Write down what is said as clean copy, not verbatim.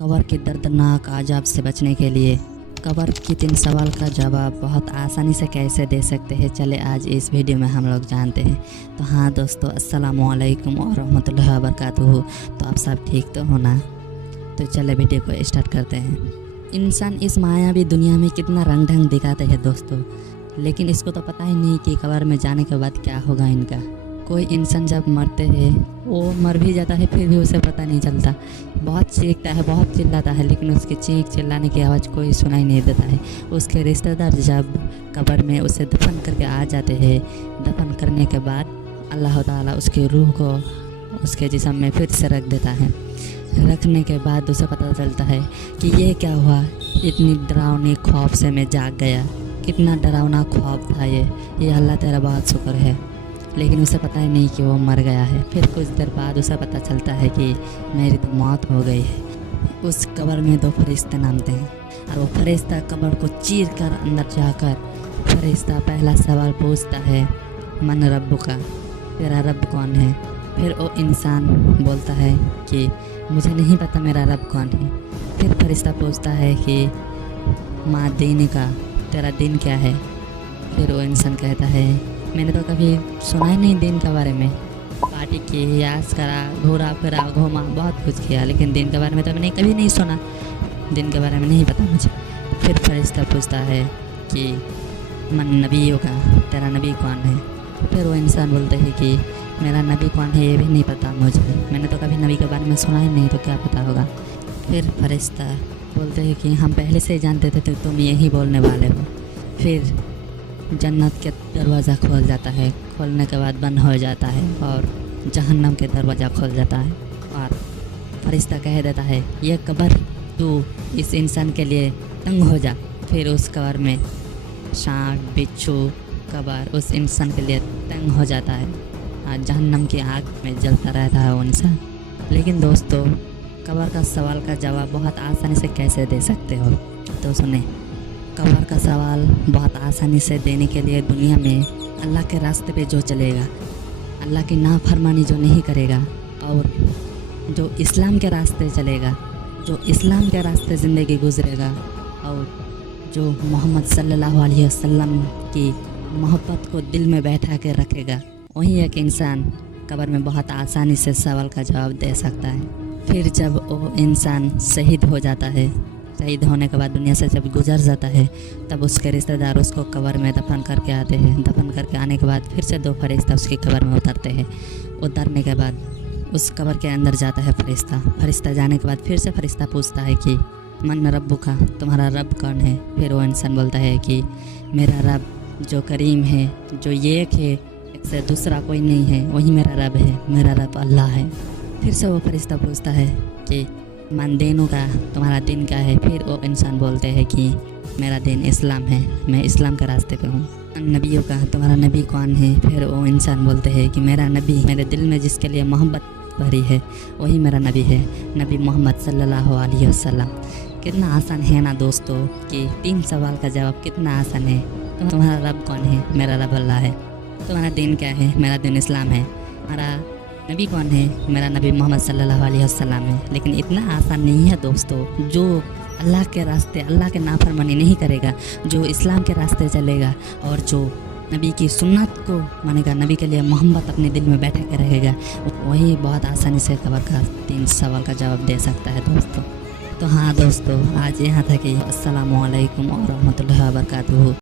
कब्र के दर्दनाक आज़ाब से बचने के लिए कब्र के 3 सवाल का जवाब बहुत आसानी से कैसे दे सकते हैं, चले आज इस वीडियो में हम लोग जानते हैं। तो हाँ दोस्तों, अस्सलामु अलैकुम और रहमतुल्लाहि व बरकातुहू। तो आप सब ठीक तो हो ना? तो चले वीडियो को स्टार्ट करते हैं। इंसान इस मायावी दुनिया में कितना रंग ढंग दिखाते हैं दोस्तों, लेकिन इसको तो पता ही नहीं कि कब्र में जाने के बाद क्या होगा इनका। कोई इंसान जब मरते हैं वो मर भी जाता है, फिर भी उसे पता नहीं चलता। बहुत चीखता है, बहुत चिल्लाता है, लेकिन उसकी चीख चिल्लाने की आवाज़ कोई सुनाई नहीं देता है। उसके रिश्तेदार जब कब्र में उसे दफन करके आ जाते हैं, दफन करने के बाद अल्लाह ताला उसकी रूह को उसके जिस्म में फिर से रख देता है। रखने के बाद उसे पता चलता है कि ये क्या हुआ, इतनी डरावनी ख्वाब से मैं जाग गया। कितना डरावना ख्वाब था ये अल्लाह तेरा बहुत शुक्र है। लेकिन उसे पता ही नहीं कि वो मर गया है। फिर कुछ देर बाद उसे पता चलता है कि मेरी तो मौत हो गई है। उस कब्र में 2 फरिश्ते नामते हैं और वो फरिश्ता कब्र को चीर कर अंदर जाकर फरिश्ता पहला सवाल पूछता है, मन रब्बुका, तेरा रब कौन है? फिर वो इंसान बोलता है कि मुझे नहीं पता मेरा रब कौन है। फिर फरिश्ता पूछता है कि माँ दीन का, तेरा दिन क्या है? फिर वो इंसान कहता है, मैंने तो कभी सुना ही नहीं दिन के बारे में। पार्टी की, यास करा, घूरा फिरा, घूमा, बहुत कुछ किया, लेकिन दिन के बारे में तो मैंने कभी नहीं सुना। दिन के बारे में नहीं पता मुझे। फिर फरिश्ता पूछता है कि मन नबी होगा, तेरा नबी कौन है? फिर वो इंसान बोलते हैं कि मेरा नबी कौन है ये भी नहीं पता मुझे, मैंने तो कभी नबी के बारे में सुना ही नहीं, तो क्या पता होगा। फिर फरिश्ता बोलते हैं कि हम पहले से ही जानते थे तो तुम यही बोलने वाले हो। फिर जन्नत के दरवाज़ा खोल जाता है, खोलने के बाद बंद हो जाता है और जहन्नम के दरवाज़ा खोल जाता है। और फरिश्ता कह देता है, ये कब्र तू इस इंसान के लिए तंग हो जा। फिर उस कब्र में सांप, बिच्छू, कब्र उस इंसान के लिए तंग हो जाता है और जहन्नम की आग में जलता रहता है वो इंसान। लेकिन दोस्तों, कब्र का सवाल का जवाब बहुत आसानी से कैसे दे सकते हो? तो सुने, कब्र का सवाल बहुत आसानी से देने के लिए दुनिया में अल्लाह के रास्ते पे जो चलेगा, अल्लाह की नाफरमानी जो नहीं करेगा और जो इस्लाम के रास्ते चलेगा, जो इस्लाम के रास्ते ज़िंदगी गुजरेगा और जो मोहम्मद सल्लल्लाहु अलैहि वसल्लम की मोहब्बत को दिल में बैठा के रखेगा, वही एक इंसान कब्र में बहुत आसानी से सवाल का जवाब दे सकता है। फिर जब वो इंसान शहीद हो जाता है, शहीद होने के बाद दुनिया से जब गुजर जाता है, तब उसके रिश्तेदार उसको कब्र में दफन करके आते हैं। दफन करके आने के बाद फिर से 2 फरिश्ता उसकी कब्र में उतरते हैं। उतरने के बाद उस कब्र के अंदर जाता है फरिश्ता जाने के बाद फिर से फरिश्ता पूछता है कि मन रब्बुका, तुम्हारा रब कौन है? फिर वो इंसान बोलता है कि मेरा रब जो करीम है, जो एक है, एक से दूसरा कोई नहीं है, वही मेरा रब है, मेरा रब अल्लाह है। फिर से वो फरिश्ता पूछता है कि मन दीनों का, तुम्हारा दिन क्या है? फिर वो इंसान बोलते हैं कि मेरा दिन इस्लाम है, मैं इस्लाम के रास्ते पे हूँ। नबियों का, तुम्हारा नबी कौन है? फिर वो इंसान बोलते हैं कि मेरा नबी, मेरे दिल में जिसके लिए मोहब्बत भरी है वही मेरा नबी है, नबी मोहम्मद सल्लल्लाहु अलैहि वसल्लम। कितना आसान है ना दोस्तों कि 3 सवाल का जवाब कितना आसान है। तुम्हारा रब कौन है? मेरा रब अल्लाह है। तुम्हारा दिन क्या है? मेरा दिन इस्लाम है। हमारा नबी कौन है? मेरा नबी मोहम्मद सल्लल्लाहु अलैहि वसल्लम है। लेकिन इतना आसान नहीं है दोस्तों। जो अल्लाह के रास्ते, अल्लाह के नाफरमानी नहीं करेगा, जो इस्लाम के रास्ते चलेगा और जो नबी की सुन्नत को मानेगा, नबी के लिए मोहब्बत अपने दिल में बैठे के रहेगा, वही बहुत आसानी से कब्र का 3 सवाल का जवाब दे सकता है दोस्तों। तो हाँ दोस्तों, आज यहाँ तक ही। अस्सलामु अलैकुम और रहमतुल्लाहि व बरकातुहू।